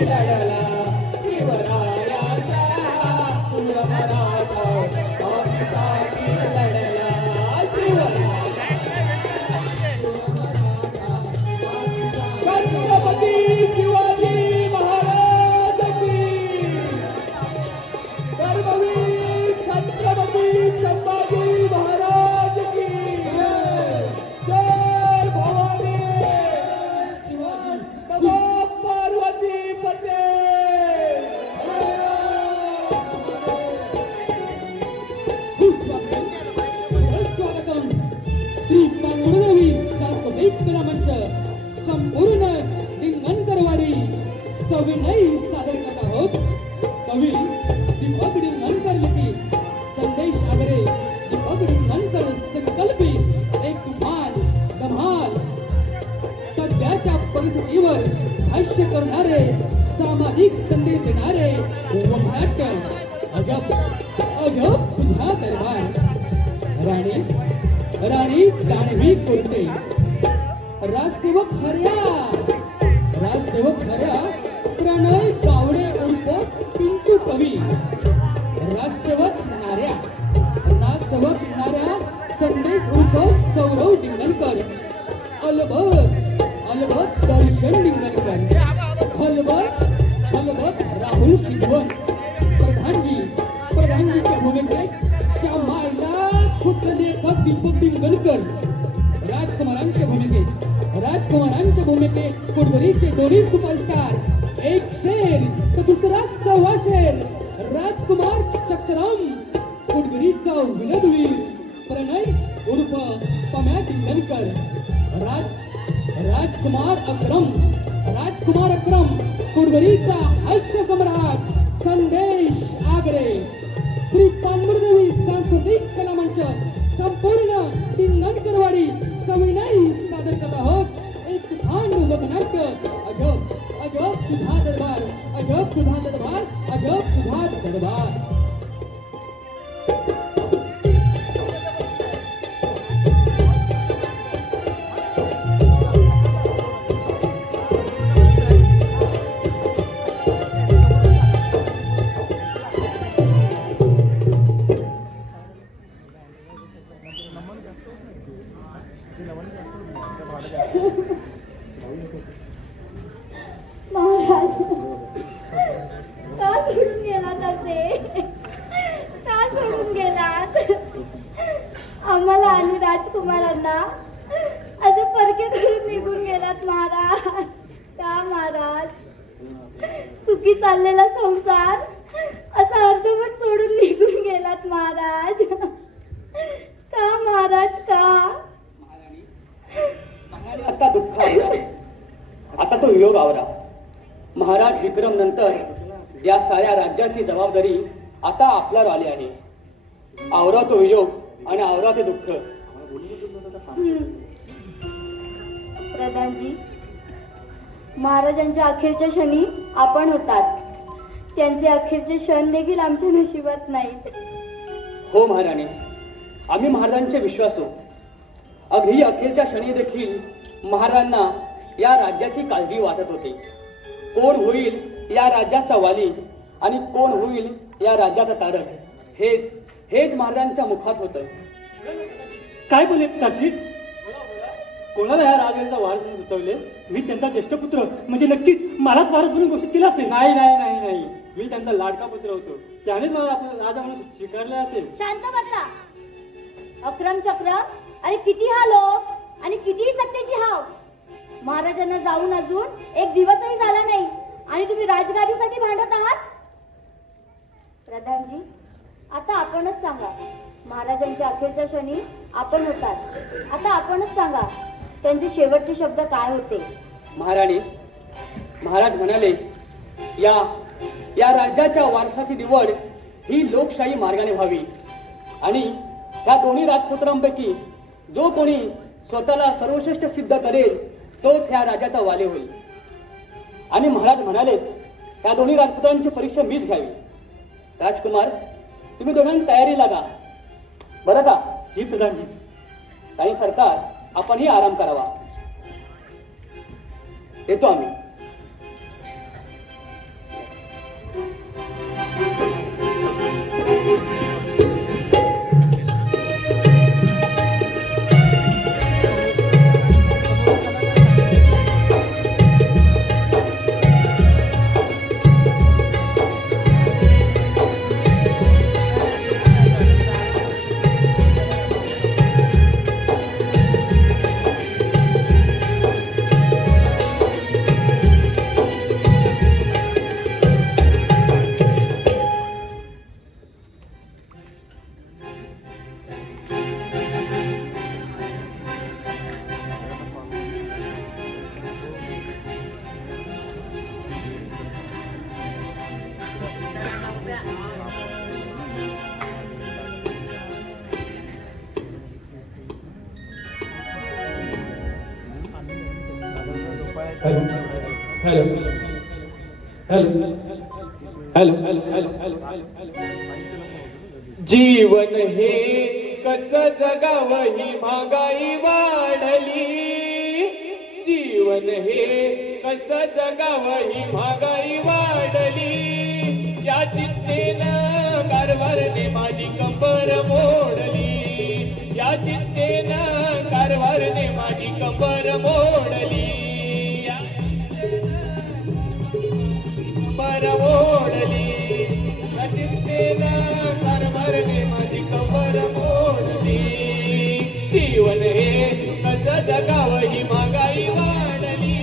लढला शिवरायाचा सुर मराठा स्वामीसाठी लढला छत्रपती शिवाजी महाराज की कर्मवीर छत्रपती संभाजी महाराज की जय भवानी शिवाजी पार्वती पते स्वागतम श्री पांडुरंगी सार्वजनिक मंच संपूर्ण डिंगणकरवाडी सविनय सादर करत आहोत. कवी दीपक डिंगणकर लिखित संदेश आगरे दीपक डिंगणकर संकल्पित एक धमाल सध्याच्या परिस्थितीवर भाष्य करणारे सामाजिक संदेश देणारे वंशाट्य अजब तुझा दरबार राणी जाणवी कोरटे राजसेवक हर्या प्रणय गावडे उर्फ पिंटू कवी राजसेवक नाऱ्या संदेश उर्फ सौरव डिंगणकर अलबत दर्शन डिंगणकर खलबत राहुल शिगवण प्रधानजीच्या भूमिकेत मायला खुद्द लेखक दीपक डिंगणकर राजकुमारांच्या भूमिकेत कुडवरीचे दोन्ही सुपरस्टार एक शेर तर दुसरा सव्वा शेर राजकुमार चक्रम कुडवरीचा विनोदवीर प्रणय उर्फ पम्या डिंगणकर राजकुमार अक्रम कुडवरीचा हास्य सम्राट संदेश आगरे. श्री पांडुरंगी सांस्कृतिक कला मंच संपूर्ण डिंगणकरवाडी सविनय सादर करत आहोत. एक भांड लोकनाट्य अजब तुझा दरबार अजब तुझा दरबार. महाराज का सोडून गेलात असे का सोडून गेलात आम्हाला आणि राजकुमारांना असे परके करून निघून गेलात महाराज. का महाराज सुखी चाललेला संसार असा अर्धवट सोडून निघून गेलात महाराज. का महाराज का आता दुःख आता तो वियोग आवरा. महाराज विक्रम नंतर या साऱ्या राज्याची जबाबदारी आता आपल्यावर आली आहे. आवरा तो वियोग आणि आवरा ते दुःख. प्रधानजी महाराजांच्या अखेरच्या क्षणी आपण होतात. त्यांचे अखेरचे क्षण देखील आमच्या नशिबात नाहीत. हो महाराणी, आम्ही महाराजांचे विश्वासू. अगदी अखेरच्या क्षणी देखील महाराजांना या राज्याची काळजी वाटत होती. कोण होईल या राज्याचा वाली आणि कोण होईल या राज्याचा तारक हेच महाराजांच्या मुखात होतं. काय बोले पिताश्री? कोणाला या राजाचा वारस म्हणून सुचवले? मी त्यांचा ज्येष्ठ पुत्र म्हणजे नक्कीच मलाच वारस म्हणून घोषित केला असेल. नाही, मी त्यांचा लाडका पुत्र होतो. त्यानेच मला आपला राजा म्हणून स्वीकारले असेल. शांत बसा. अक्रम चक्रम, अरे किती हा लोक आणि किती सत्तेची हाव. महाराजांना जाऊन अजून एक दिवसही झाला नाही आणि तुम्ही राजगादीसाठी भांडत आहात. प्रधानजी आता आपणच सांगा, महाराजांच्या अखेरच्या क्षणी आपण होतात. आता आपणच सांगा त्यांचे शेवटचे शब्द काय होते. महाराणी, महाराज म्हणाले या राज्याच्या वारसाची निवड ही लोकशाही मार्गाने व्हावी आणि ह्या दोन्ही राजपुत्रांपैकी जो कोणी स्वतःला सर्वश्रेष्ठ सिद्ध करेल तोच ह्या राजाचा वाले होईल. आणि महाराज म्हणाले ह्या दोन्ही राजपुत्रांची परीक्षा मीच घ्यावी. राजकुमार, तुम्ही दोघांनी तयारी लागा बरं का? ही प्रधानजी. काही सरकार आपणही आराम करावा. येतो आम्ही. Hello hello hello hello hello hello जीवन हे कस जगावं ही महागाई वाढली जीवन हे कस जगावं ही महागाई वाढली या चिंतेनं कारभारने माझी कंबर मोडली या चिंतेनं कारभारने माझी कंबर मोडली कंबर मोडली या चिंतेनं कारभारने माझी कंबर मोडली जीवन हे कसं जगावं ही महागाई वाढली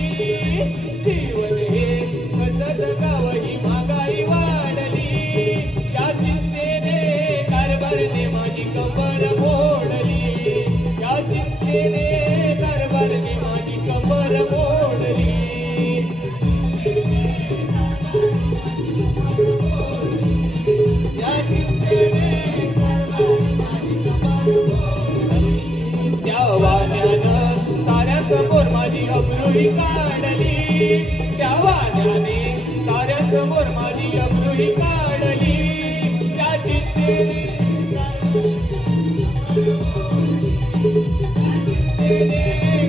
जीवन हे कसं जगावं ही महागाई वाढली या चिंतेने कारभारने माझी कंबर मोडली या चिंतेने कारभारने माझी कंबर मोडली या चिंतेने त्या वाण्यानं साऱ्यासमोर माझी अब्रुही काढली त्या वाण्याने साऱ्यासमोर माझी अब्रुही काढली त्या चिंतेने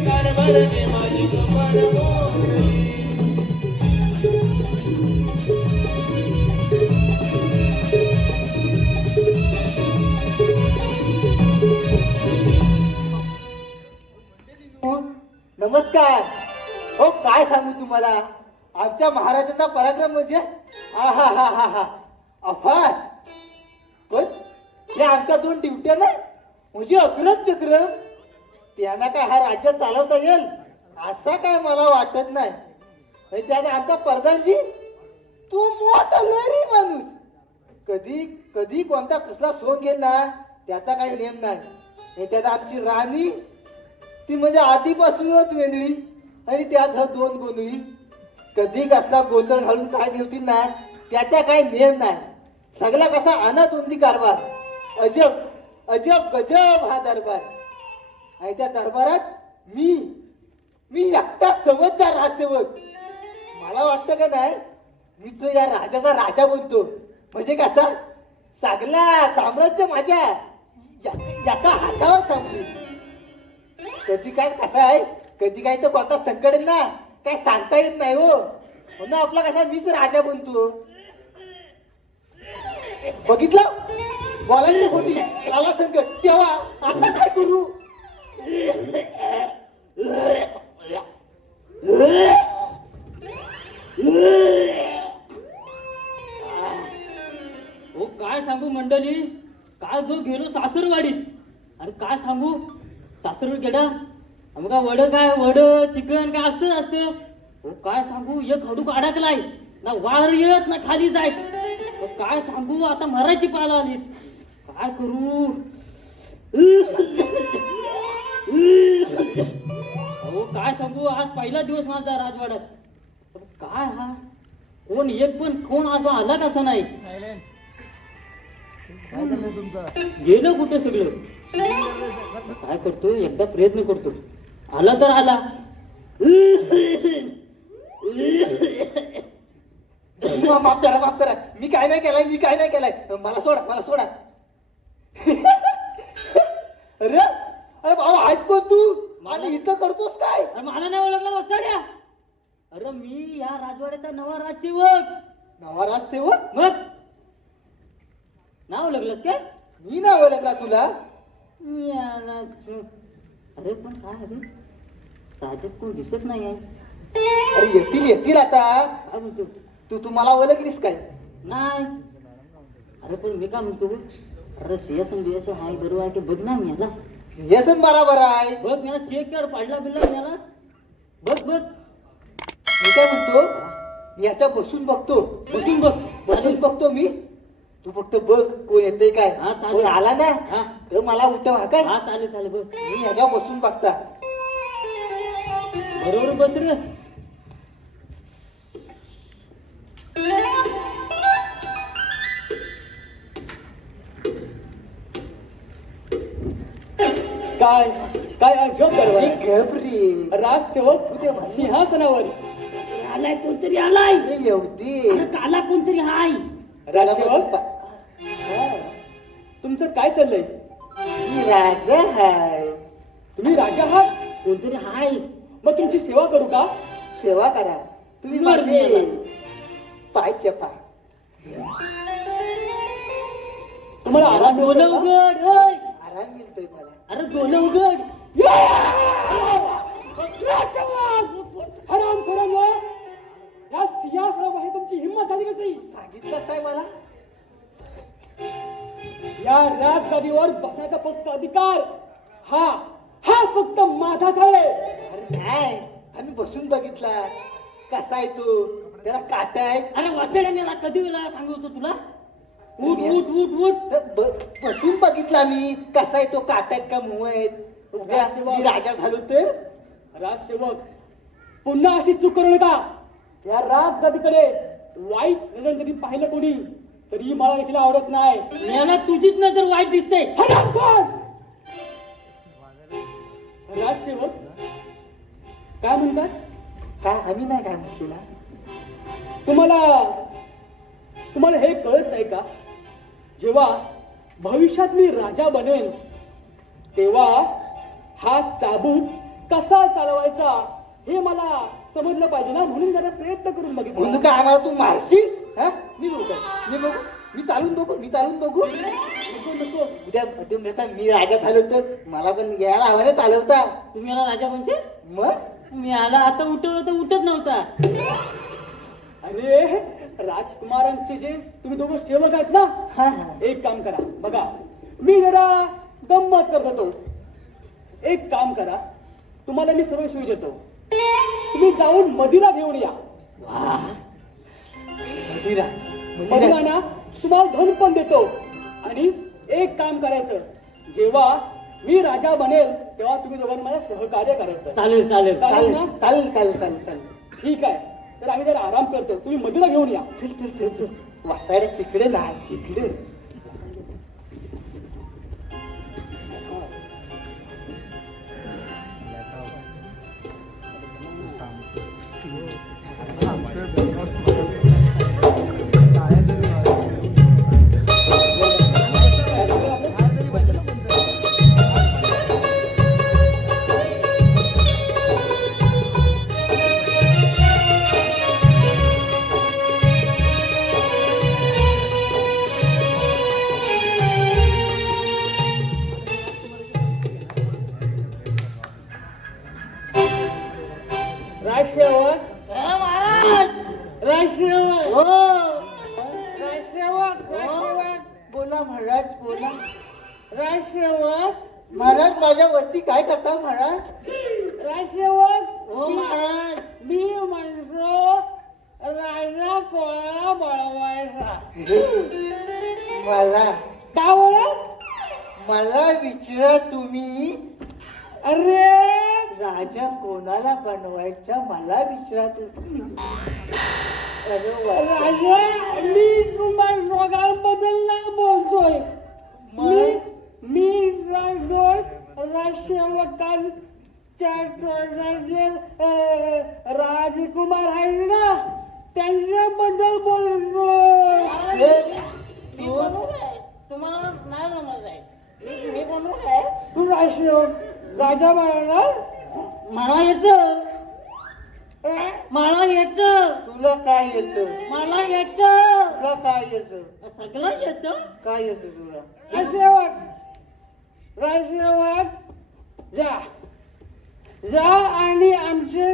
कारभारने माझी कंबर मोडली नमस्कार. हो काय सांगू तुम्हाला आमच्या महाराजांचा पराक्रम म्हणजे हा हा हा हा हा अफाट पण हे आमच्या दोन ड्युट्या नाही म्हणजे अग्रज चक्र त्यांना काय हा राज्य चालवता येईल असा काय मला वाटत नाही आणि त्यात आमचा प्रधानजी तू मोठा लहरी माणूस कधी कधी कोणता कसला सोंग घेईल ना त्याचा काही नेम नाही आणि त्यात आमची राणी ती म्हणजे आधीपासूनच वेगळी आणि त्यात हा दोन गोंधळी कधी कसला गोंधळ घालून काय ठेवतील ना त्याचा काही नेम नाही सगळा कसा अनातोंदी कारभार अजब अजब गजब हा दरबार आणि त्या दरबारात मी एकटा समजदार राज्यसेवक मला वाटतं का नाही मी तो या राजाचा राजा बनतो म्हणजे कसा सगळा साम्राज्य माझ्या याचा हातावर सांगते कधी काय कसा आहे कधी काय तर कोणता संकट येईल ना काय सांगता येत नाही हो म्हणून आपला कसा मीच राजा बनतो बघितलं बोलायची खोटी आला संकट तेव्हा आता काय करू हो काय सांगू मंडळी काय जो गेलो सासरवाडीत अरे काय सांगू सासरवाडी गेला अमका वड काय वड चिकन काय असतं हो काय सांगू एक हडूक अडकलाय ना वार येत ना खाली जायत काय सांगू आता मरायची पाला आली काय करू हो काय सांगू आज पहिला दिवस माझा राजवाड्यात काय हा कोण एक पण कोण आज आला कसा नाही गेलं कुठे सगळं काय करतो एकदा प्रयत्न करतो आला तर आला माफ करा मी काय नाही केलाय मला सोडा अरे अरे बाबा आहेस कोण तू आणि इथं करतोस काय अरे मला नाही ओळखलं वसाड्या अरे मी या राजवाड्याचा नवा राजसेवक नवा राजसेवक मग नाव ओळखलंस काय मी नाही ओळखला तुला अरे पण काय अरे राजात कोण दिसत नाही आहे अरे येतील आता काय म्हणतो तू मला ओळखलीस काय नाही अरे पण मी काय म्हणतो अरे सियासन बियासन हाय बरोबर आहे की बघ ना मी याला येसन बराबर आहे बघ मला चेक कर पाडला बिल्ला याला बघ मी काय म्हणतो मी याच्या बसून बघतो बसून बघतो मी तू फक्त बघ कोण येते काय हा, चालेल. कोण आला ना हा. तर मला उठव हा काय हा चालेल बघ मी ह्याच्या बसून बघता बरोबर बस रे काय काय अजब गडबड हे आहे. घबरे राजसेवक सिंहासनावर आलाय कोणतरी आलाय एवढी अरे काला कोणतरी हाय राजसेवक तुमचं काय चाललंय? राजा हाय. तुम्ही राजा आहात? कोणतरी हाय मग तुमची सेवा करू का? सेवा करा तुम्ही वर माझे गेला. पाय चपा. तुम्हाला आराम डोलं मिळतो का? उघड होय आराम मिळतोय मला. अरे डोलं उघड हराम खरं या सिंहासनावर तुमची हिंमत झाली कशी? सांगितलं काय मला? या राजगादीवर बसण्याचा फक्त अधिकार हा हा फक्त माझाच आहे. अरे नाही आम्ही बसून बघितला कसा आहे तो. त्याला काटा आहे. अरे वसड्या मेला कधी वेळा सांगतो तुला उठ उठ उठ उठ तर बसून बघितला मी कसा आहे तो. काटा आहेत का मुंह आहेत. उद्या मी राजा झालो तर राजसेवक पुन्हा अशी चूक करू नका. या राजगादीकडे वाईट नजर जरी पाहिलं कोणी तरी मला देखील आवडत नाही. मला तुझीच नजर वाईट दिसते हरामखोर! राजसेवक काय म्हणतात? काय आम्ही नाही काय म्हटलं ना. तुम्हाला हे कळत नाही का? जेव्हा भविष्यात मी राजा बनेन तेव्हा हा चाबूक कसा चालवायचा हे मला समजलं पाहिजे ना. म्हणून जरा प्रयत्न करून म्हणून बघितलं. काय आम्हाला तू मारशील? हा मी बघू मी चालून बघू नको नको उद्या मी राजा झालो तर मला पण यायला हवा ना चालवता. तुम्ही याला राजा म्हणजे मग मी आला आता उठवलं तर उठत नव्हता अरे राजकुमारांचे जे तुम्ही दोघं सेवक आहेत ना, हा हा एक काम करा. बघा मी जरा गंमत करत होतो. एक काम करा, तुम्हाला मी सर्व सोयी देतो. तुम्ही जाऊन मदिरा घेऊन या. मदिरा मदिरा ना तुम्हाला धन पण देतो. आणि एक काम करायचं, जेव्हा मी राजा बनेल तेव्हा तुम्ही दोघांनी मला सहकार्य करायचं. चालेल चालेल चालेल ना? चालेल ठीक आहे. तर आम्ही जरा आराम करतो. तुम्ही मदिरा घेऊन या. चल वासाड्या तिकडे नाही इकडे. राजसेवक महाराज राजसेवक हो राजसेवक बोला महाराज बोला. राजसेवक महाराज माझ्यावरती काय करता महाराज? राजसेवक हो महाराज मी म्हणतो राजा कोणाला बळवायचा. मला का बोला? मला विचारा तुम्ही अरे राजा कोणाला बनवायचा मला विचारा तुम्ही. अरे वा. राजा मी तुम्हाला दोघांबद्दल नाही बोलतोय. मी राजसेवकांच्या जे राजकुमार आहेत ना त्यांच्याबद्दल बोलतोय. मी बनवलं आहे तुम्हाला नाही बनवलं आहे मी बनवलं आहे तू राजसेवक राजा बनणार? मला येतं मला येतं तुला काय येतं? मला येतं तुला काय येतं? सगळं येतं काय येतं तुला? राजसेवक जा आणि आमचे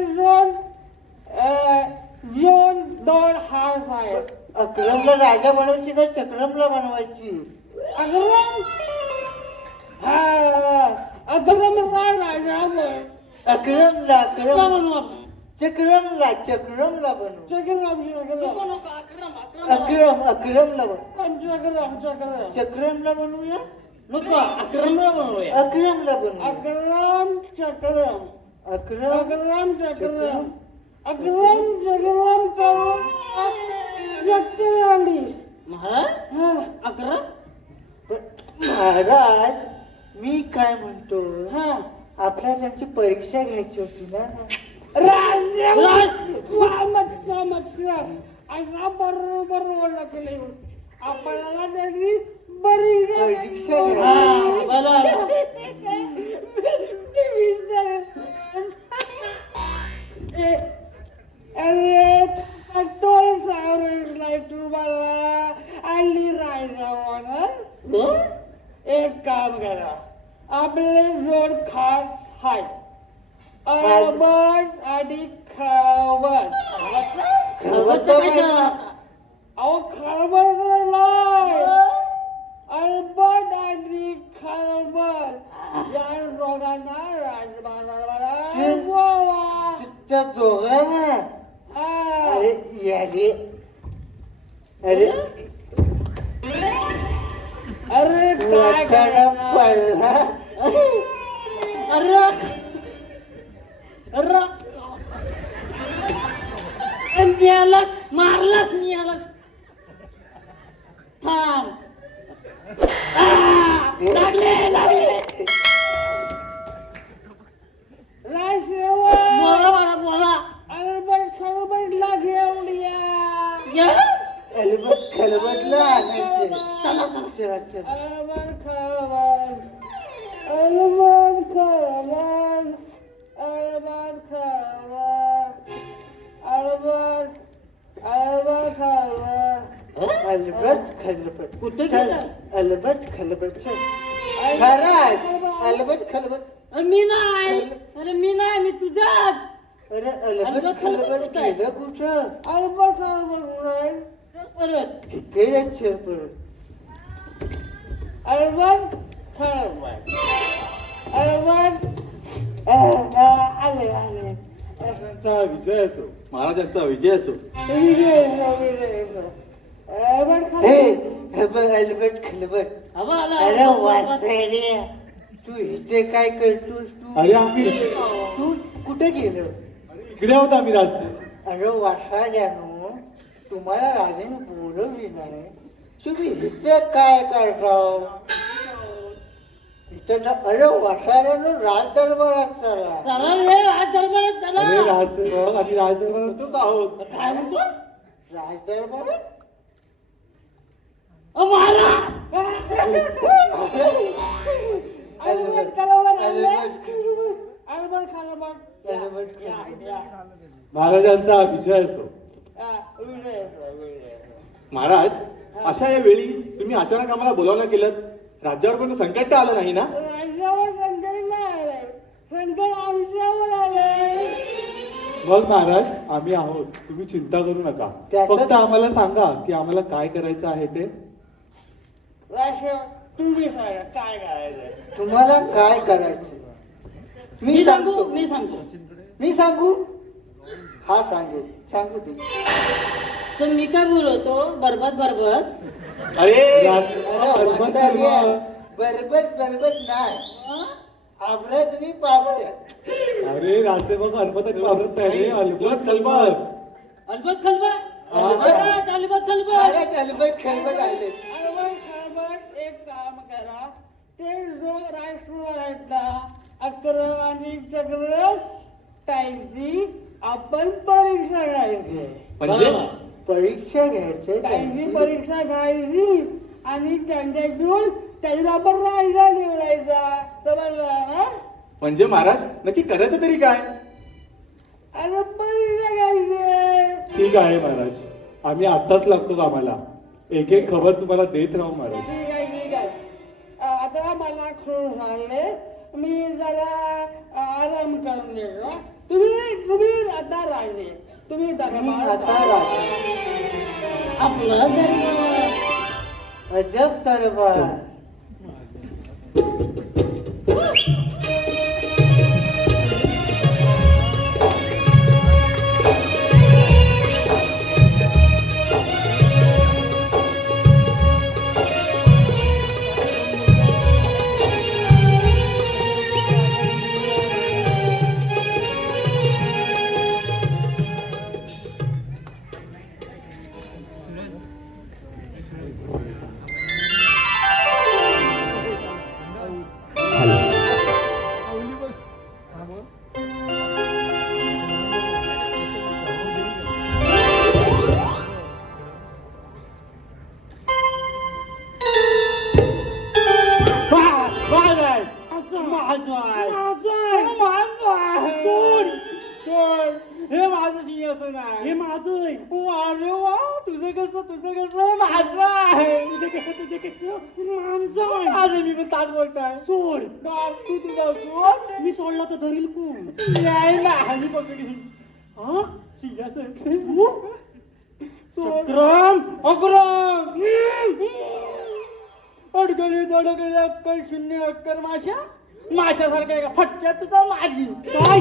दोन हात आहेत. अक्रमला राजा बनवायची का चक्रमला बनवायची? अक्रम राजा बोल. अक्रमला का बनवू आपण चक्रमला बनव. अक्रमला बनव. चक्रमला बनवूया. नको अक्रमला बनवूया अक्रमला बनव. अक्रम चक्रम अक्रम करून व्यक्ती आली. महाराज अक्रम महाराज मी काय म्हणतो हा आपल्याला त्यांची परीक्षा घ्यायची होती ना. असा बरोबर ओळखले आपल्याला त्यांनी बरी परीक्षा अरे टोल नाही तुम्हाला आणि राहायचं एक काम करा आपले जोड खास हाय अळबट आणि खळबट अहो खळबट नाही अळबट आणि खळबट या दोघांना राजमानाला गोवा त्या दोघांना अरे यारे अरे अरे काय पडला अरे मारलाच मी याला थांब लागले बोला अल्बर्ट खळबटला घेऊन या खलबटला आणायचे चला चला अल्बर्ट खळबट अल्बर्ट खळबट अल्बर्ट खळबट अल्बर्ट अल्बर्ट खळबट अलबट खलबट कुठे चल, गेला? अलबट खलबट चल. खरंच अलबट खलबट मी नाही अरे मी नाही मी तुझाच अरे अलबट अलबट खलबट खलबट कुठं आहे? गेलं कुठं अल्बर्ट खळबट परत तिथे जायचं परत अल्बर्ट खळबट अल्बर्ट आले आले विजय असो महाराजांचा विजय असो हे हे बघ अलबट खलबट अरे वासरे तू इथे काय करतोस तू अरे आम्ही तू कुठे गेलो इकडे होता आम्ही रात्री अरे वासाड्यानो तुम्हाला राजाने बोलवली नाही तुम्ही इथे काय करताव इथं तर अरे वासाड्यानो राज दरबारात चला चला रे आज दरबारात चला अरे राज आम्ही राजदरबारातच आहोत काय म्हणतो राज दरबारात महाराजांचा विजय असो महाराज अशा या वेळी तुम्ही अचानक आम्हाला बोलावलं केलं राज्यावर कोणतं संकट तर आलं नाही ना राज्यावर संकट नाही आलंय संकट आमच्यावर आलंय मग महाराज आम्ही आहोत तुम्ही चिंता करू नका त्याचं- फक्त आम्हाला सांगा की आम्हाला काय करायचं आहे ते राष्ट्र तुम्ही सांगा काय करायचं तुम्हाला काय करायचं मी सांगतो मी सांगतो मी सांगू हा सांगू सांगू तू तर मी काय बोलवतो बरबत बरबत अरे अरे वासाड्या, बरबत बरबत नाही आबरजनी पापड्या अरे राहते बघ अलबत वापरत नाही अलबत खलबत अलबत खलबत अलबत. अलबत खलबत महाराज अलबट खलबट आले अलबत खलबत एक काम करा ते जो राष्ट्र आहेत ना अक्रम आणि चक्र टाईमची आपण परीक्षा घ्यायची म्हणजे परीक्षा घ्यायचे टाईमची परीक्षा घ्यायची आणि त्यांच्यातून त्याला आपण राहायचा निवडायचा समजला ना म्हणजे महाराज नक्की करायचं तरी काय अरे परीक्षा घ्यायची ठीक आहे महाराज आम्ही आत्ताच लागतो कामाला एक एक खबर तुम्हाला देत राहू महाराज ठीक आहे ठीक आहे आता मला खूप झाले मी जरा आराम करून घेतो तुम्ही आता राहिले तुम्ही मी दरबार आता राजा आपला दरबार अजब दरबार हे माझं आहे. अरे वा, तुझं कसं माझं आहे. तुझं कसं माझं आहे. माझं मी पण ताट बोलताय. सोड. तू तुझा सोड. मी सोडला तर धरील कोण? नाही ना, हल्ली पकडी. हा सिरियस आहे. चक्रम. अक्रम. अडकली अक्कल शून्य अक्कल माशासारखा आहे का फटक्यात तुझा माझी. काय?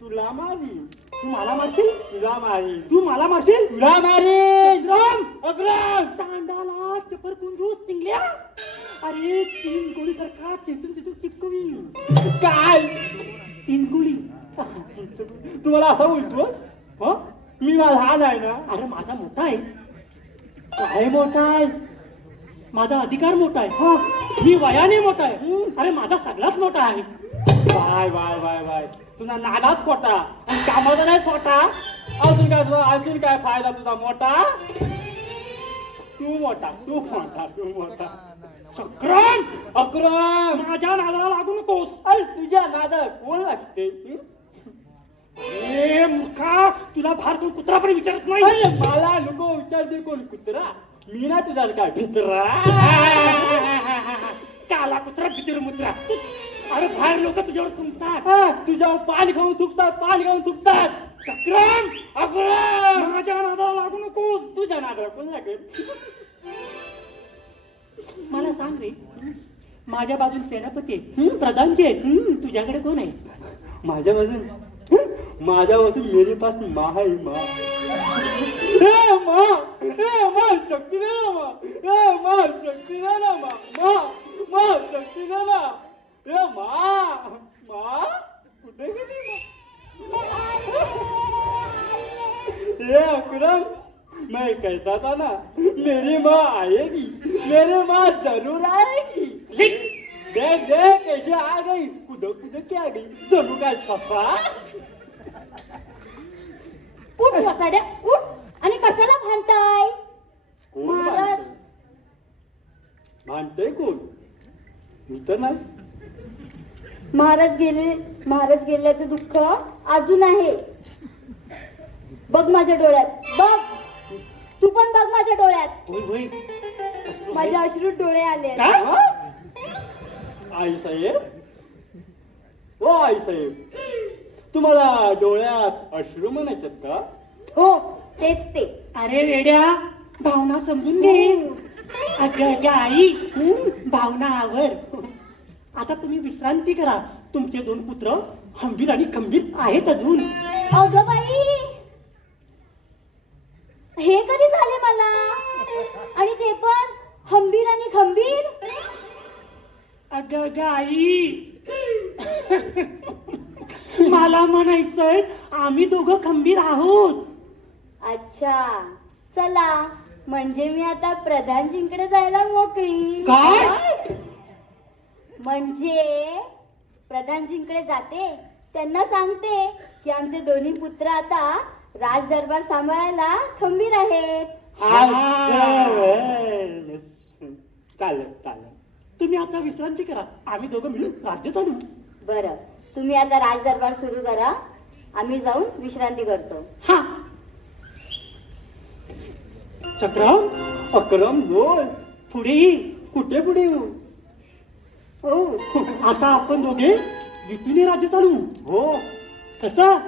तुला मारी. तू मला मारशील? तुला मारी. तू मला मारशील? तुला मारी. चक्रम. अक्रम. चांडाला चपर कुंजूस चिंगल्या. अरे चिंगोळी सारखा चिचून चिपकवी. काय चिंगोळी. तुम्हाला असा बोलतो? हो मी लहान आहे ना. अरे माझा मोठा आहे. काय मोठा आहे. माझा अधिकार मोठा आहे. हा मी वयाने मोठा आहे. अरे माझा सगळाच मोठा आहे. Bye bye bye bye. तुझा नादाच खोटा आणि कामाचा नाही खोटा. अजून काय फायदा तुझा मोठा. तू मोठा. चक्रम. अक्रम. माझ्या नादाला लागू नकोस. अरे तुझ्या नादात कोण लागते. ए मूर्खा, तुला भार कोण कुत्रा पण विचारत नाही. अरे मला नको विचारते कोण कुत्रा. मी ना तुझा काय भित्रा. काला कुत्रा भितर मुत्रा. अरे बाहेर लोक तुझ्यावर थुंकतात. तुझ्यावर पाणी खाऊन थुकतात. चक्रम. अक्रम. माझ्या नादाला लागू नकोस. तुझ्या नादाला कोण लागेल. मला सांग रे, माझ्या बाजूला सेनापती आहेत, प्रधानजी आहेत, तुझ्याकडे कोण आहे? माझ्या बाजून मेरे पास माँ है. माँ शक्ति दे ना. माँ शक्ति दे ना. माँ शक्ति दे ना. माँ कुठे गेली. ये अकरम, मैं कहता था ना मेरी माँ आएगी. मेरी माँ जरूर आएगी. देख कैसे आ गई. कुदक के आ गई. जरूर काय सफा. उठ वसाड्या उठ. आणि कशाला भांडताय. महाराज. भांडतय कोण. मी तर नाही. महाराज गेल्याचं दुःख अजून आहे. बघ माझ्या डोळ्यात. बघ तू पण बघ माझ्या डोळ्यात. होय. माझ्या अश्रू डोळे आले. आई साहेब. ओ आई साहेब, तुम्हाला डोळ्यात अश्रू म्हणायच्यात का. हो तेच ते. अरे वेड्या, भावना समजून घे. अगं आई, भावना आवर. आता तुम्ही विश्रांती करा. तुमचे 2 पुत्र हंबीर आणि खंबीर आहेत अजून. अगं बाई, हे कधी झाले मला. आणि ते पण हंबीर आणि खंबीर. अगं आई, मला म्हणायचंय आम्ही दोघं खंबीर आहोत. अच्छा चला, म्हणजे मी आता प्रधानजींकडे जायला मोकळी. काय? म्हणजे प्रधानजींकडे जाते, त्यांना सांगते की आमचे दोन्ही पुत्र आता राजदरबार सांभाळायला खंबीर आहेत. चालेल. तुम्ही आता विश्रांती करा. आम्ही दोघं मिळून राज्य चालू. बरं, तुम्ही आता राजदरबार सुरू करा. आम्ही जाऊन विश्रांती करतो. हा. चक्रम. अक्रम बोल. पुढे ये. कुठे पुढे येऊ. हो, आता आपण दोघे युतीने राज्य चालू. हो. कसं?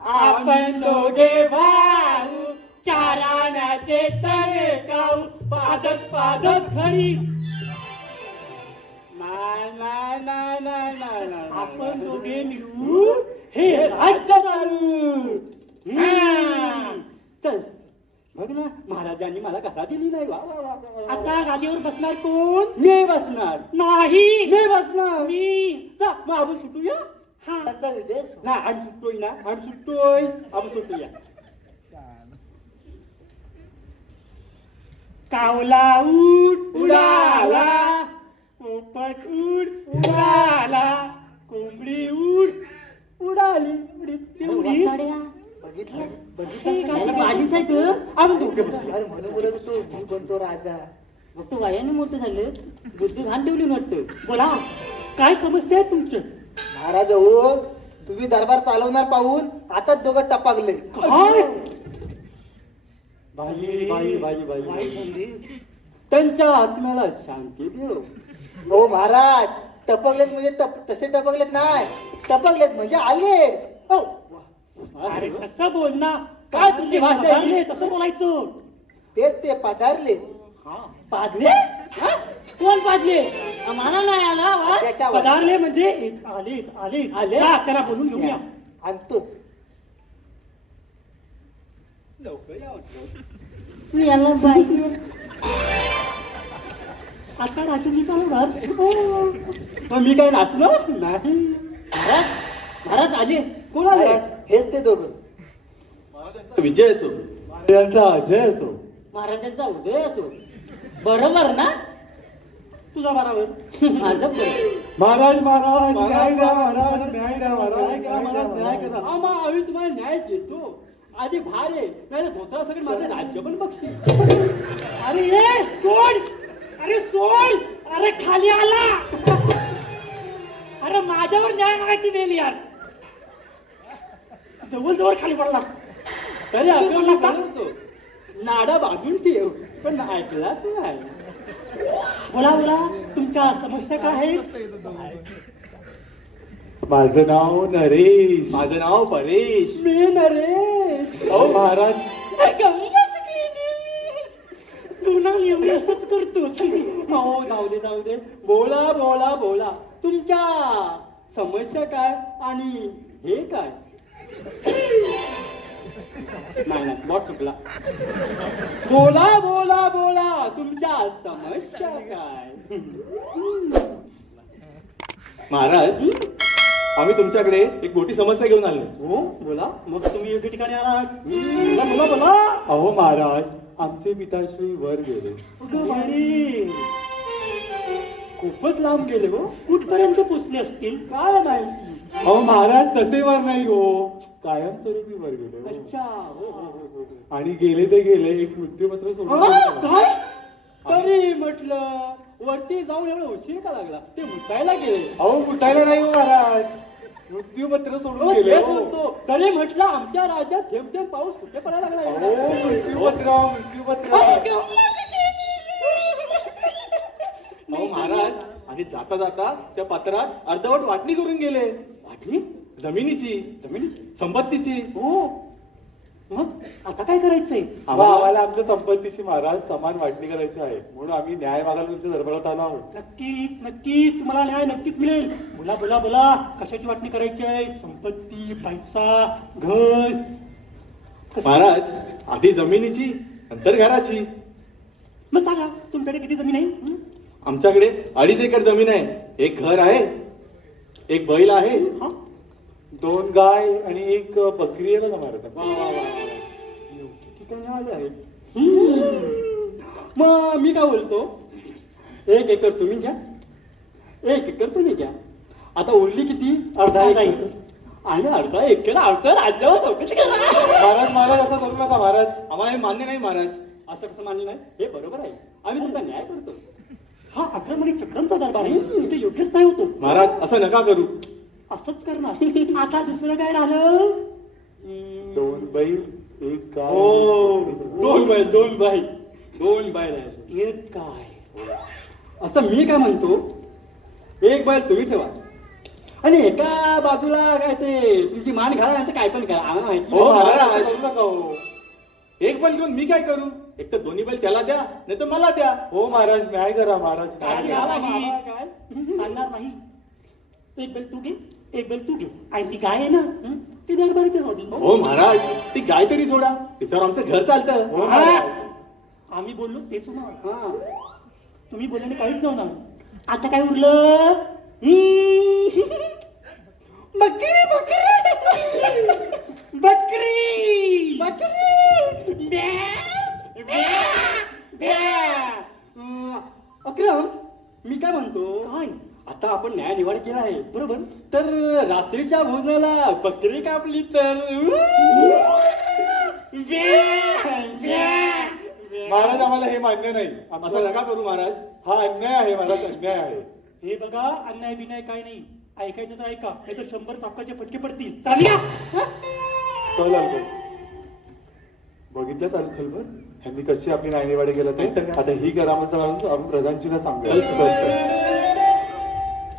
आपण दोघे भाऊ चाराण्याचे चणे खाऊ. पादत घरी. नाही. आपण दोघे मिळून हे राज्य चालू. चल बघ ना, महाराजांनी मला कसा दिली नाही. वा. आता गादीवर बसणार कोण? मी बसणार. नाही, मी बसणार. मी. जा, मग आपण सुटूया. हा. ना आम्ही सुटतोय. आपण सुटूया. कावला उडाला, पोपट उडाला, कोंबडी उडाली. तेवढी माझीच आहे तर. आपण दोघे बसूया. बनतो राजा. मग तो वयाने मोठं झालं, बुद्धी घाण ठेवली वाटतं. बोला, काय समस्या आहे तुमच्या? महाराज हो, तुम्ही दरबार चालवणार पाहून आताच दोघं टपाकले. काय बाई बाई बाई बाई त्यांच्या आत्म्याला शांती देव. हो महाराज, टपकलेत म्हणजे तसे टपकलेत नाही, टपकलेत म्हणजे आले. हो. अरे कसं बोल ना, काय तुमची भाषा आहे? कसं बोलायचं? तेच ते पधारले. पाजले हा? कोण पाजले आम्हाला नाही आला वा? त्याच्यावर पदारले म्हणजे आले आले आले? जा, त्याला बोलून घेऊया. आणतो. लवकर या म्हटलं. मी याला पाहिजे आता राजूनी चालवणार. मग मी काय नाचणार नाही. महाराज महाराज आले कोण आले? महाराज, हेच ते दोघं. विजय असो त्यांचा अजय असो. महाराजांचा उदय असो. बरोबर ना? तुझा बरोबर. माझं बरोबर. महाराज महाराज महाराज, न्याय द्या महाराज, महाराज, न्याय द्या महाराज, न्याय करा, महाराज, न्याय करा. आम्हा आम्ही तुम्हाला न्याय देतो. आधी भार आहे, नाही तर धोत्रा सगळं माझं राज्य पण बक्षीस. अरे ये सोड, अरे सोड, अरे खाली आला. अरे माझ्यावर न्याय मागायची वेळ यार. जवळ जवळ खाली पडला. तरी आपण नाडा बांधून ठेव, पण ऐकलाच नाही. बोला बोला, तुमच्या समस्या काय आहे? माझं नाव नरेश. माझं नाव परेश. मी नरेश. हो महाराज, पुन्हा एवढी असंच करतोस. हो जाऊ दे जाऊ दे, बोला बोला बोला, तुमच्या समस्या काय आणि हे काय? नाही नाही, बॉट चुकला. बोला बोला बोला, तुमच्या समस्या काय? महाराज, आम्ही तुमच्याकडे एक मोठी समस्या घेऊन आलो. हो बोला. मग तुम्ही योग्य ठिकाणी आलात. बोला बोला बोला. अहो महाराज, आमचे पिताश्री वर गेले. अगं बाई, खूपच लांब गेले हो. कुठपर्यंत पोचले असतील काय माहिती. अहो महाराज, तसे वर नाही हो, कायमस्वरूपी वर गेले हो. अच्छा हो हो हो हो. आणि गेले ते गेले, एक मृत्यूपत्र सोडून हा? गेले. काय? तरी म्हटलं वरती जाऊन एवढा उशीर का लागला? ते मुतायला गेले. अहो मुतायला नाही हो महाराज, मृत्यूपत्र सोडून हो, गेले तेच हो. म्हणतो. तरी म्हटलं आमच्या राज्यात थेंब थेंब पाऊस कुठे पडायला लागला अहो एवढा? मृत्यूपत्र, मृत्यूपत्र. अहो महाराज, आणि जाता जाता त्या पत्रात अर्धवट वाटणी करून गेले. वाटणी? जमिनीची, जमिनीची? संपत्तीची. हो. मग आता काय करायचंय? आम्हाला आमच्या संपत्तीची महाराज समान वाटणी करायची आहे, म्हणून आम्ही न्याय मागायला तुमच्या दरबारात आलो आहोत. नक्कीच नक्कीच तुम्हाला न्याय नक्कीच मिळेल. बोला बोला बोला, कशाची वाटणी करायची आहे? संपत्ती, पैसा, घर? महाराज, आधी जमिनीची, नंतर घराची. मग सांगा तुमच्याकडे किती जमीन आहे? हं? आमच्याकडे 2.5 एकर जमीन आहे. एक घर आहे, एक बैल आहे, हा? 2 गाय आणि एक बकरी आहे बघा महाराज. वा, वा, वा, वा. एवढी ठिकाणी आले आहेत. मग मी काय बोलतो, 1 एकर तुम्ही घ्या, 1 एकर तुम्ही घ्या. आता उरली किती? अर्धा एकर. आणि अर्धा एकर आमचं राज्यावर चौकशी करा. महाराज महाराज, असं करू नका महाराज, आम्हाला हे मान्य नाही महाराज. असं कसं मान्य नाही? हे बरोबर आहे, आम्ही तुमचा न्याय करतो. हा आक्रमणी चक्रमचा दरबार आहे, इथे योग्यच नाही होतो. महाराज, असं नका करू. असंच करणार. आता दुसरं काय राहिलं? 2 बैल, 1 गाय. हो, 2 बैल, 2 बैल, 2 बैल आहे. एक काय? असं मी काय म्हणतो, 1 बैल तुम्ही ठेवा आणि एका बाजूला काय ते तुमची मान घाला, नाही तर काय पण करा, आम्हाला माहिती हो नाही. महाराज, असं करू नका हो. एक बैल घेऊन मी काय करू? एक तर दोन्ही बैल त्याला द्या, नाही तर मला द्या. हो महाराज, न्याय करा महाराज, न्याय काय करा. घ्यावं आम्हाला काय? चालणार नाही. 1 बैल तू घे, 1 बैल तू घे, आणि ती गाय आहे ना, ती दरबारीच होती. हो महाराज, ती गाय तरी सोडा, त्याच्यावर आमचं घर चालतं. हो महाराज. आम्ही बोललो तेच होणार. हा, तुम्ही बोलल्याने काहीच नव्हणार. आता काय उरलं? बकरी बकरी बकरी बकरी. अक्रम, मी काय म्हणतो, काय आता आपण न्याय निवाड केला आहे बरोबर, तर रात्रीच्या भोजनाला बकरी कापली तर? महाराज, आम्हाला हे मान्य नाही. असं नका करू महाराज, हा अन्याय आहे महाराज, अन्याय आहे. हे बघा, अन्याय बिन्याय काय नाही. ऐकायचं तर ऐका नाही तर 100 चाकाचे फटके पडतील. चालल्या चल अलगड. बघितलंच अलखलभर ह्यांनी कशी आपली नायनेवाडी गेला ते. आता ही करामत आपण प्रधानजीला सांगू.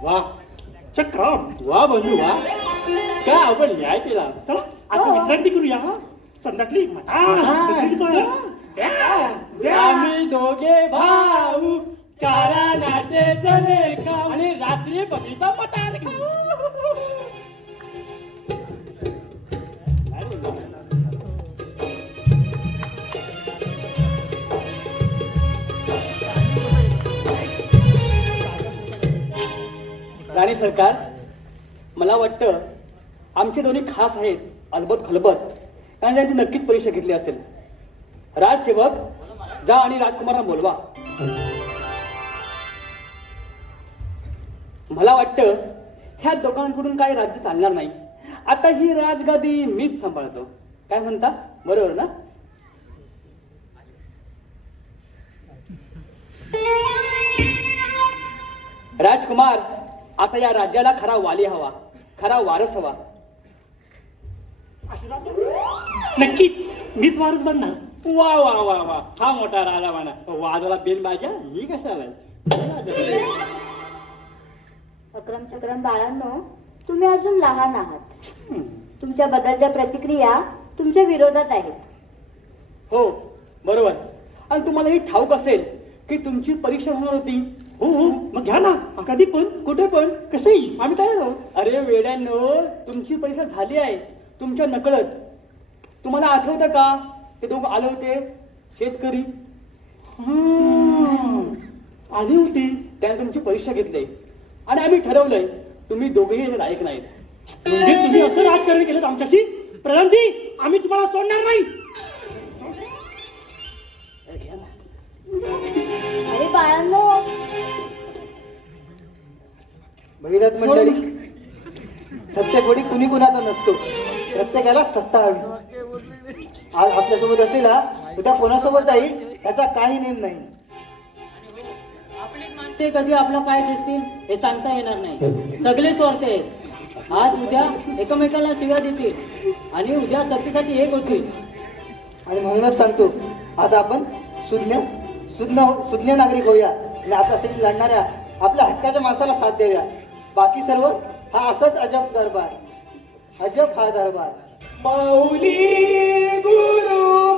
वा चक्रम, वा बंधू वा, काय आपण न्याय केला. चला आता विश्रांती करूया. हा संध्याकाळी आम्ही दोघे भाऊ चारानाचे चले का आणि रात्री बकरीचा मटार खाऊ. राणी सरकार, मला वाटतं आमचे दोन्ही खास आहेत अलबत खलबत, कारण त्यांची नक्कीच परीक्षा घेतली असेल. राजसेवक जा आणि राजकुमारांना बोलवा. मला वाटतं ह्या दोघांकडून काही राज्य चालणार नाही. आता ही राजगादी मीच सांभाळतो. काय म्हणता, बरोबर ना? राजकुमार, आता या राज्याला खरा वाली हवा, खरा वारस हवा. नक्कीच मीच वारस बनणार. वा वा वा वा, हा मोठा राजा म्हणा. वाजाला बेल माझ्या, मी कशाला. अक्रम चक्रम बाळांनो, तुम्ही अजून लहान आहात. तुमच्या बदलत्या प्रतिक्रिया तुमच्या विरोधात आहेत. हो बरोबर. आणि तुम्हाला हे ठाऊक असेल की तुमची परीक्षा होणार होती. हो हो, मग घ्या ना. कधी पण, कुठे पण, कसंही आम्ही तयार आहोत. अरे वेड्यांनो, तुमची परीक्षा झाली आहे तुमच्या नकळत. तुम्हाला आठवतं का ते दोघं आले होते शेतकरी, आले होते. त्याने तुमची परीक्षा घेतली आणि आम्ही ठरवलंय तुम्ही दोघेही लायक नाहीत. म्हणजे तुम्ही असं राजकारण केलं आमच्याशी? प्रधानजी, आम्ही तुम्हाला सोडणार नाही. अरे बाळांनो, भगीरथ मंडळी, सत्य कोणी कुणी कुणाचा नसतो. प्रत्येकाला सत्ता हवी. आज आपल्यासोबत असेल उद्या कोणासोबत जाईल याचा काही नेम नाही. ते कधी आपला पाय दिसतील हे सांगता येणार नाही. सगळे स्वार्थ आहेत. आज उद्या एकमेकाला शिव्या देतील आणि उद्या सत्तेसाठी एक होतील. आणि म्हणूनच सांगतो, आज आपण सुज्ञ नागरिक होऊया आणि आपल्यासाठी लढणाऱ्या आपल्या हक्काच्या माणसाला साथ देऊया. बाकी सर्व हा असंच अजब दरबार, अजब हा दरबार. माऊली गुरु